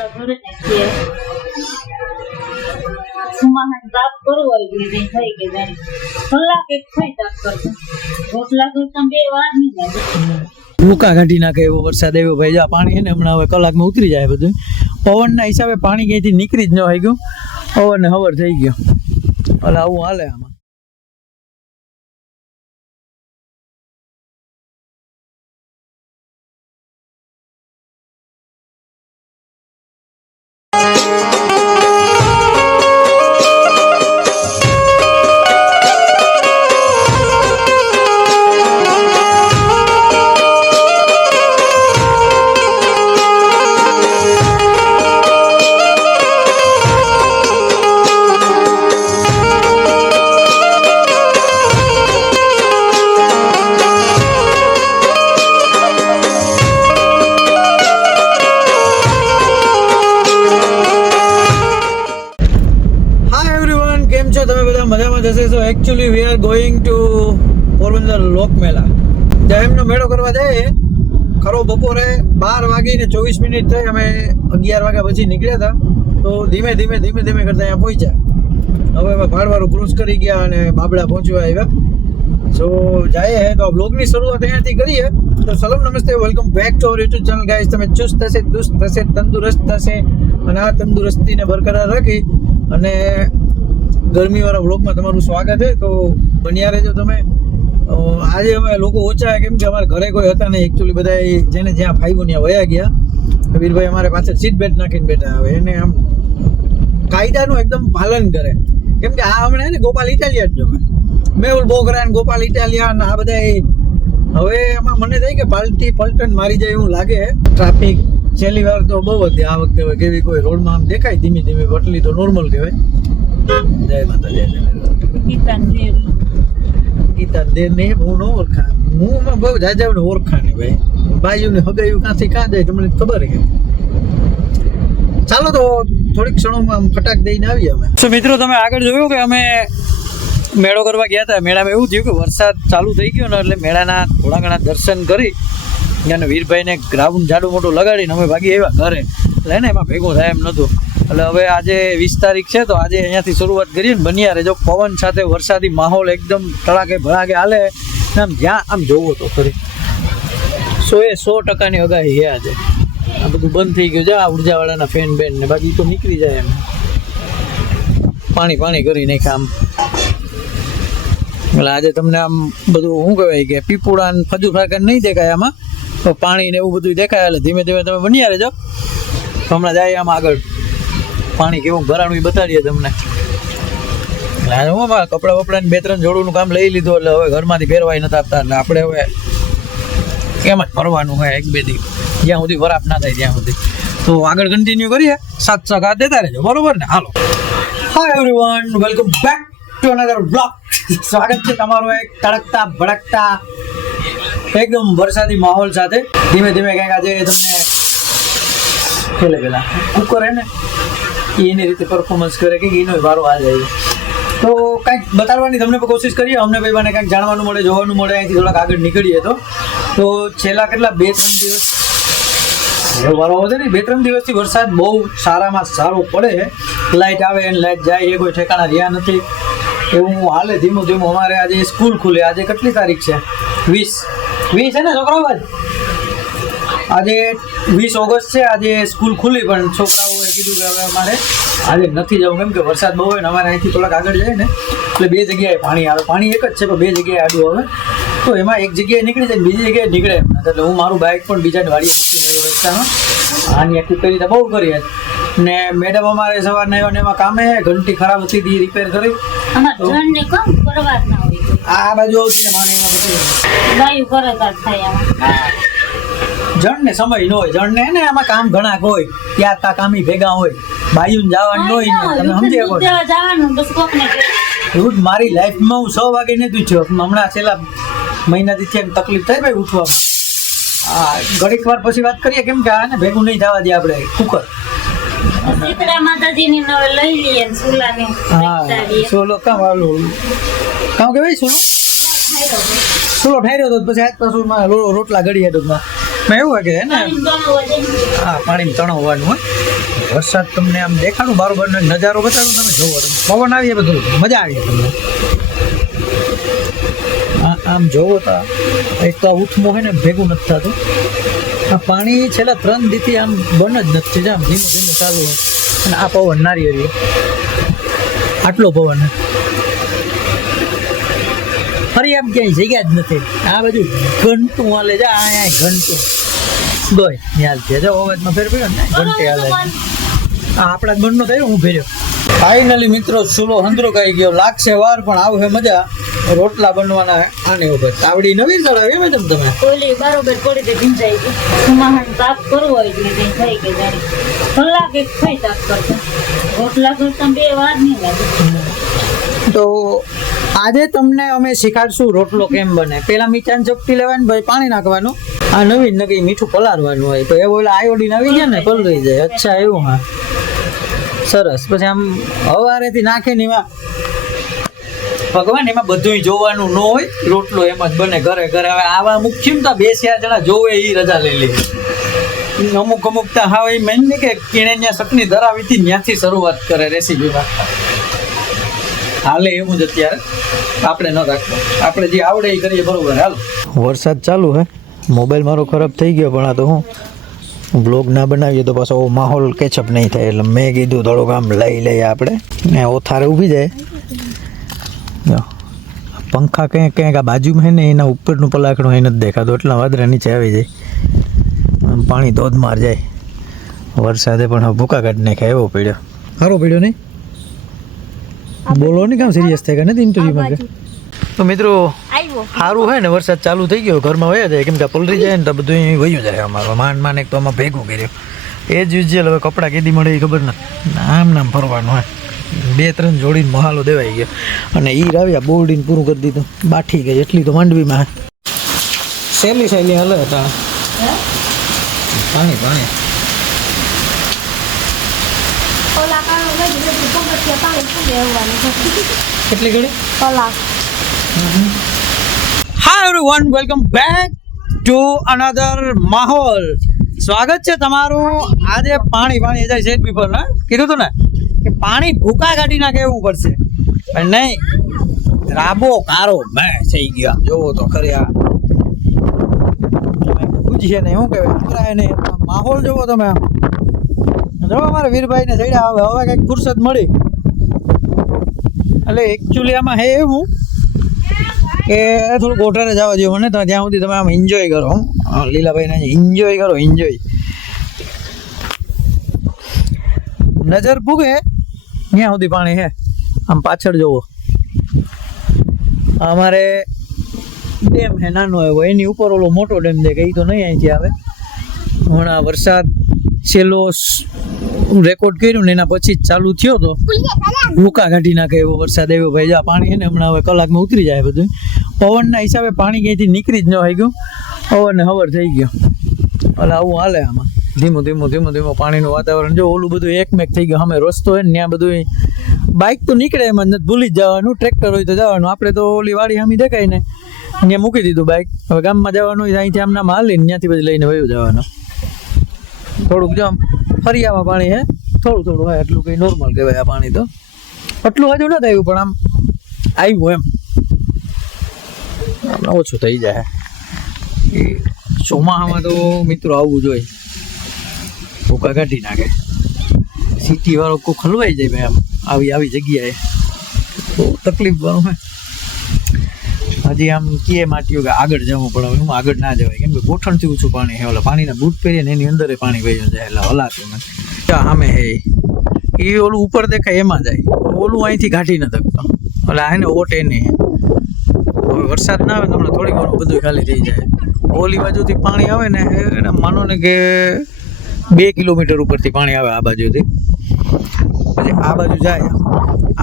રોટલા નાખીએ સુમાહાન તાપ કરવો હોય એટલે થઈ કે જાય કલાક એક થાય તાપ કરતા રોટલા કરતા બે વાર નહીં લાગે ભૂકા કાઢી નાખે એવો વરસાદ આવ્યો. ભાઈ, જા પાણી છે ને હમણાં હવે કલાકમાં ઉતરી જાય બધું. પવનના હિસાબે પાણી ક્યાંયથી નીકળી જ ન હોય ગયું. પવન ને હવર થઈ ગયો. એટલે આવું હાલે આમાં. મજામાં જશે so actually we are going to Porbandar લોકમેલા જેમનો મેળો કરવા જઈએ ખરો બપોરે બાર વાગીને ચોવીસ મિનિટ થઈ અમે અગિયાર વાગ્યા પછી નીકળ્યા હતા. તો ધીમે ધીમે ધીમે ધીમે કરતા અહીંયા પહોંચ્યા. હવે અમે ભાડવાળું ક્રૂઝ કરી ગયા અને બાબડા પહોંચવા આવ્યા. સો જાય હે તો બ્લોગની શરૂઆત અહીંયાથી કરીએ. તો સલમ નમસ્તે welcome back to our YouTube channel guys તમે ચુસ્ત થશે દુસ્ત થશે તંદુરસ્ત થશે અને આ તંદુરસ્તીને બરકરાર રાખી. અને ગરમીવાળા વ્લોગમાં તમારું સ્વાગત છે. તો બન્યા રહેજો તમે. આજે અમે લોકો ઓછા કેમ કે અમારા ઘરે કોઈ હતા નહીં. એકચ્યુઅલી બધા જેને જ્યાં ફાઈવો ત્યાં વયા ગયા. વીરભાઈ અમારે પાસે સીટ બેલ્ટ નાખીને બેઠા આવે એને આમ કાયદાનું એકદમ પાલન કરે. કેમ કે આ હમણાં ને ગોપાલ ઇટાલિયા જ જોવે મેહુલ બોગરા ને ગોપાલ ઇટાલિયા આ બધા હવે એમાં મને થાય કે પાલટી પલટન મારી જાય એવું લાગે. ટ્રાફિક છેલ્લી વાર તો બહુ હતી. આ વખતે કેવી કોઈ રોડમાં આમ દેખાય ધીમે ધીમે. વટલી તો નોર્મલ કહેવાય. જય માતા જય જય ગીતાન દેવ ગીતા દેર ને હું ન ઓળખા હું માં બહુ જાજા ને ઓળખા ને ભાઈ. ભાઈઓને હગાયું કાંથી કાં જાય તમને ખબર છે. ચાલો તો થોડીક ક્ષણોમાં ફટાક દઈને આવીએ અમે. તો મિત્રો તમે આગળ જોયું કે અમે મેળો કરવા ગયા હતા? મેળામાં એવું થયું કે વરસાદ ચાલુ થઈ ગયો ને એટલે મેળાના થોડા ઘણા દર્શન કરી અને વીરભાઈને ગ્રાઉન્ડ જાડું મોટું લગાડીને અમે ભાગી આવ્યા ઘરે. એટલે ને એમાં ભેગો થાય એમ નહોતું એટલે હવે આજે વીસ તારીખ છે, તો આજે અહીંયાથી શરૂઆત કરીએ ને બન્યા રહેજો. પવન સાથે વરસાદી માહોલ એકદમ તડાકે ભડાકે હાલે. આમ જ્યાં આમ જોવો તો ખરી. સો એ સો ટકાની અગાહી છે આજે. આ બધું બંધ થઈ ગયું છે, આ ઉર્જાવાળાના ફેન બેન ને બાકી તો નીકળી જાય એમ. પાણી પાણી કરી નાખ્યા આમ. એટલે આજે તમને આમ બધું શું કહેવાય કે પીપુડા ફજુ ફાકર નહીં દેખાય આમાં. પાણી ને એવું બધું દેખાય, એટલે ધીમે ધીમે તમે બન્યા રહેજો. હમણાં જાય આમ આગળ. પાણી કેવું ભરાણું એ બતાડીએ તમને. એટલે હું કપડાં બપડા બે ત્રણ જોડુંનું કામ લઈ લીધું, એટલે હવે ઘરમાંથી ફેરવાય નથી આપતા, એટલે આપણે હવે એમ જ ફરવાનું હોય એક બે દી. જ્યાં સુધી વરાપ ના થાય ત્યાં સુધી. તો આગળ કન્ટિન્યુ કરીએ. સાત સગા દેતા રહેજો. બરોબર ને? હાલો. Hi everyone welcome back to another blog સ્વાગત છે તમારું એક તડકતા ભડકતા, એકદમ વરસાદી માહોલ સાથે. ધીમે ધીમે કંઈક આજે તમને પેલે પેલા. કુકર હે ને એની રીતે પરફોર્મન્સ કરે કે એનો વારો આ જાય તો કંઈક બતાડવાની તમને કોશિશ કરીએ. અમને ભાઈ મને કંઈક જાણવાનું મળે, જોવાનું મળે. અહીંથી થોડાક આગળ નીકળીએ તો. તો છેલ્લા કેટલા, બે, ત્રણ દિવસ વારો વધે ને બે, ત્રણ દિવસથી વરસાદ બહુ સારામાં સારો પડે. લાઇટ આવે અને લાઇટ જાય, એ કોઈ ઠેકાણા રહ્યા નથી. એવું હાલે ધીમું ધીમું. અમારે આજે સ્કૂલ ખુલે. આજે કેટલી તારીખ છે? વીસ. વીસ છે ને, છોકરાઓ આજ આજે વીસ ઓગસ્ટ છે આજે સ્કૂલ ખુલી પણ છોકરાઓએ કીધું કે હવે અમારે આજે નથી જવું કેમ કે વરસાદ બહુ હોય ને અમારે અહીંથી થોડાક આગળ જાય ને એટલે બે જગ્યાએ પાણી આવે. પાણી એક જ છે પણ બે જગ્યાએ આડું આવે. તો એમાં એક જગ્યાએ નીકળી જાય બીજી જગ્યાએ નીકળે. એમ એટલે હું મારું બાઇક પણ બીજાને વાળી મૂકી રસ્તામાં. આની આખી કરી તો બહુ કરી. ને મેડમ અમારે સવારના આવ્યા ને એમાં કામે ઘંટી ખરાબ હતી દી રિપેર કરી. આ બાજુ આવતી માણી એમાં પછી ગાયું કરે થાય જણને સમય ન હોય જણને ને આમાં કામ ઘણા હોય ત્યાં તા કામી ભેગા હોય બાયું જવાનું ન હોય ને તમે સમજી શકો કે એવું મારી લાઈફમાં હું છ વાગે નથી ઉઠ્યો હમણાં છેલ્લા મહિનાથી છે તકલીફ થાય ભાઈ ઉઠવામાં. હા ઘડીક વાર પછી વાત કરીએ કેમ કે આને ભેગું નહીં થવા દે આપણે કુકર. શીતળા માતાજીની નવે લઈ લઈએ ને હા. સોલો કામ આવેલું કામ કે ભાઈ સોલો. સોલો ઠાર્યો હતો પછી આજ પાછું રોટલા ઘડી માં મેં. એવું હોય ને. હા, પાણીમાં તણાવવાનું હોય. વરસાદ તમને આમ દેખાડું બારોબર નજારો બતાડું, તમે જોવો. તમે પવન આવીએ બધું, મજા આવી તમને. આમ જોવો તો એક તો આ ઉઠમો હોય ને, ભેગું નથી થતું. આ પાણી છેલ્લા ત્રણ દીથી આમ બન જ નથી. આમ ધીમું ધીમું ચાલુ હોય. અને આ પવન નારિયેળી આટલો પવન. ફરી આમ ક્યાંય જગ્યા જ નથી. આ બધું ઘંટું હાલે જા અહીંયા ઘંટું. ગોય યાદ છે. જો અવાજમાં ફેર પડ્યો ને? ઘંટી હાલે. આ આપણા મનનો થયો હું ફેર્યો. ફાઇનલી મિત્રો ચૂલો હંધરો ગયો. લાગશે વાર પણ આવશે મજા. રોટલા બનવાના આને ઉપર. તાવડી નવી ચડાવી એમ તમ? તમે ઓલી બરોબર પડી દે ભીંજાઈ ગઈ. સુમાહાન તાપ કરવો હોય એટલે થઈ ગઈ જાણી કલાક એક થઈ તાપ કરતા રોટલા કરતા બે વાર નહીં લાગે. તો આજે તમને અમે શીખાડશું રોટલો કેમ બને. પેલા મીઠાની ચપટી લેવાની ભાઈ પાણી નાખવાનું. આ નવી કઈ મીઠું પલાળવાનું હોય તો એ ઓલા આયોડીન આવી ગયા ને પલળી જાય. અચ્છા, એવું હા. સરસ. પછી આમ હવારેથી નાખે ને એમાં ભગવાન, એમાં બધુંય જોવાનું ન હોય, રોટલો એમ જ બને ઘરે ઘરે. હવે આવા મુખ્યમ તો બે ચાર જણા જોવે એ રજા લઈ લે. અમુક અમુક તો હા એ મેન ને કે કિણે ત્યાં શકની ધરાવી હતી ત્યાંથી શરૂઆત કરે રેસીપીમાં હાલે એવું જ અત્યારે. આપણે ન રાખવું. આપણે જે આવડે એ કરીએ બરોબર. હાલ. વરસાદ ચાલુ હે? મોબાઈલ મારો ખરાબ થઈ ગયો પણ આ તો હું બ્લોગ ના બનાવીએ તો પાછો માહોલ કેચઅપ નહીં થાય. એટલે મેં કીધું થોડુંક આમ લઈ લઈએ આપણે. ને ઓથારે ઊભી જાય. પંખા ક્યાંક ક્યાંક આ બાજુમાં છે ને એના ઉપરનું પલાખણું એ નથી દેખાતું. એટલા વાદરા નીચે આવી જાય. આમ પાણી ધોધમાર જાય. વરસાદે પણ હવે ભૂકા કાઢી નાખે એવો પડ્યો. સારો પડ્યો નહીં? બોલો ને કામ સિરિયસ થાય કે નથી ઇન્ટરવ્યુમાં તો મિત્રો સારું હોય ને વરસાદ ચાલુ થઈ ગયો. ઘરમાં વયા જાય. કેમ કે પલરી જાય ને તો બધું વયું જાય અમારું. માંડ માંડ એક તો આમાં ભેગું કર્યું. એ જ યુઝ્યુઅલ હવે કપડાં કેદી મળે એ ખબર નથી આમ નામ ફરવાનું હોય બે ત્રણ જોડીને મહાલો દેવાઈ ગયો. અને ઈ આવ્યા બોરડીને પૂરું કરી દીધું. બાઠી ગઈ. એટલી તો માંડવીમાં સહેલી સહેલી હલે હતા? પાણી પાણી. કેટલી ઘડી કલાક hi everyone welcome back to another માહોલ સ્વાગત છે તમારું. આજે પાણી પાણી જાય છે બી પર ને કીધું તું ને કે પાણી ભૂકા કાઢી નાખે એવું પડશે. પણ નહીં. રાબો કારો મેં થઈ ગયા. જોવો તો ખરી આ. પૂછીએ ને શું કહેવાય? ઉતરાય નહીં. માહોલ જોવો તમે આમ. જો અમારા વીરભાઈને સૈડા હવે હવે કંઈક ફુરસત મળી. એટલે એકચ્યુઅલી આમાં હે એવું. કે થોડું કોઠારે જવા દો મને તો ત્યાં સુધી તમે આમ એન્જોય કરો હો. હા, લીલાભાઈને એન્જોય કરો એન્જોય નજર પૂગે. ત્યાં સુધી પાણી હે આમ પાછળ જોવો અમારે ડેમ છે નાનો એવો. એની ઉપર ઓલો મોટો ડેમ દેખાય એ તો નહીં અહીંથી આવે. હમણાં વરસાદ છેલ્લો રેકોર્ડ કર્યું ને એના પછી જ ચાલુ થયો તો ભૂકા કાઢી નાખે એવો વરસાદ આવ્યો. ભાઈ જા પાણી છે ને હમણાં હવે કલાકમાં ઉતરી જાય બધું. પવનના હિસાબે પાણી ક્યાંયથી નીકળી જ ન હોય ગયું. હવર ને હવર થઈ ગયો. એટલે આવું હાલે આમાં. ધીમું ધીમું ધીમું ધીમું પાણીનું વાતાવરણ. જો ઓલું બધું એકમેક થઈ ગયું અમે રસ્તો હોય ને ત્યાં બધું બાઇક તો નીકળે એમ જ નથી, ભૂલી જ જવાનું. ટ્રેક્ટર હોય તો જવાનું. આપણે તો ઓલી વાડી સામી દેખાય ને. ત્યાં મૂકી દીધું બાઇક હવે ગામમાં જવાનું હોય અહીંથી આમના હાલીને ત્યાંથી પછી લઈને વયું જવાનું. થોડુંક જો આમ ફરિયામાં પાણી હે. થોડું થોડું હોય એટલું કંઈ નોર્મલ કહેવાય આ પાણી તો. એટલું હજુ નથી આવ્યું પણ આમ આવ્યું એમ. આમ ઓછું થઈ જાય. એ ચોમાસામાં તો મિત્રો આવવું જોઈએ. ભૂકા કાઢી નાખે. સિટી વાળો કોઈ ખલવાઈ જાય ભાઈ આમ. આવી આવી જગ્યાએ. તો તકલીફ હોય હજી આમ કીએ માટ્યું કે આગળ જવું પડે. હું આગળ ના જવાય. કેમ કે ગોઠણથી ઓછું પાણી હે ઓલા પાણીના બૂટ પહેરીએ ને એની અંદર પાણી વહી જાય. એટલે હલાતું ને ચા સામે હે. એ ઓલું ઉપર દેખાય, એમાં જાય. ઓલું અહીંથી કાઢી ન શકતો. એટલે આને ઓટે નહીં હવે વરસાદ ના આવે ને હમણાં થોડી ઘણું બધું ખાલી થઈ જાય. ઓલી બાજુથી પાણી આવે ને એને માનો ને કે બે કિલોમીટર ઉપરથી પાણી આવે આ બાજુથી. પછી આ બાજુ જાય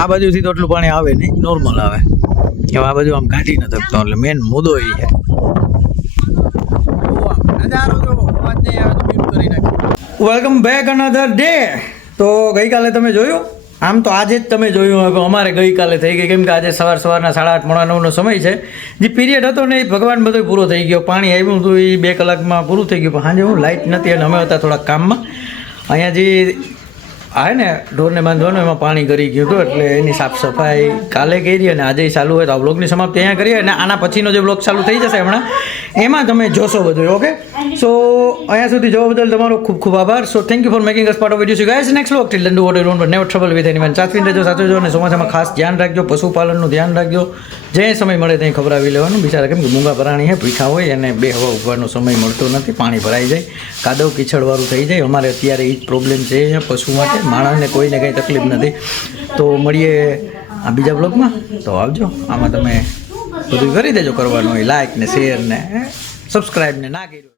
આ બાજુથી તો એટલું પાણી આવે નહીં નોર્મલ આવે. કે આ બાજુ આમ કાઢી ન શકતો એટલે મેન મુદ્દો એ છે. વેલકમ બેક અનધર ડે તો ગઈકાલે તમે જોયું? આમ તો આજે જ તમે જોયું હવે અમારે ગઈકાલે થઈ ગઈ, કેમ કે આજે સવાર સવારના સાડા આઠ, મોડા નવનો સમય છે. જે પીરિયડ હતો ને એ ભગવાન બધો પૂરો થઈ ગયો, પાણી આવ્યું હતું, એ બે કલાકમાં પૂરું થઈ ગયું, પણ સાંજે હું લાઇટ નથી અને અમે હતા થોડાક કામમાં. અહીંયા જે આવે ને ઢોરને બાંધવાનું, એમાં પાણી કરી ગયું હતું, એટલે એની સાફ સફાઈ કાલે કરી અને આજે ચાલુ હોય તો આ બ્લોગની સમાપ્તિ અહીંયા કરીએ અને આના પછીનો જે બ્લોગ ચાલુ થઈ જશે હમણાં એમાં તમે જોશો બધું ઓકે સો અહીંયા સુધી જોવા બદલ તમારો ખૂબ ખૂબ આભાર. So thank you for making us part of video guys next blog till do what don't never trouble with anyone સાચવીને રહેજો સાચવજો અને ચોમાસામાં ખાસ ધ્યાન રાખજો, પશુપાલનનું ધ્યાન રાખજો. જે સમય મળે ત્યાં ખબરાવી લેવાનું. બિચારા કેમ કે મૂંગા પ્રાણી હે પીઠા હોય અને બે હવા ઉગવાનો સમય મળતો નથી, પાણી ભરાઈ જાય, કાદવ કીચડવાળું થઈ જાય. અમારે અત્યારે એ જ પ્રોબ્લેમ છે પશુ માટે. માણસને કોઈને કંઈ તકલીફ નથી. તો મળીએ આ બીજા બ્લોગમાં તો આવજો. આમાં તમે બધું કરી દેજો કરવાનું હોય લાઇક ને શેર ને સબસ્ક્રાઈબ ને ના કર્યું.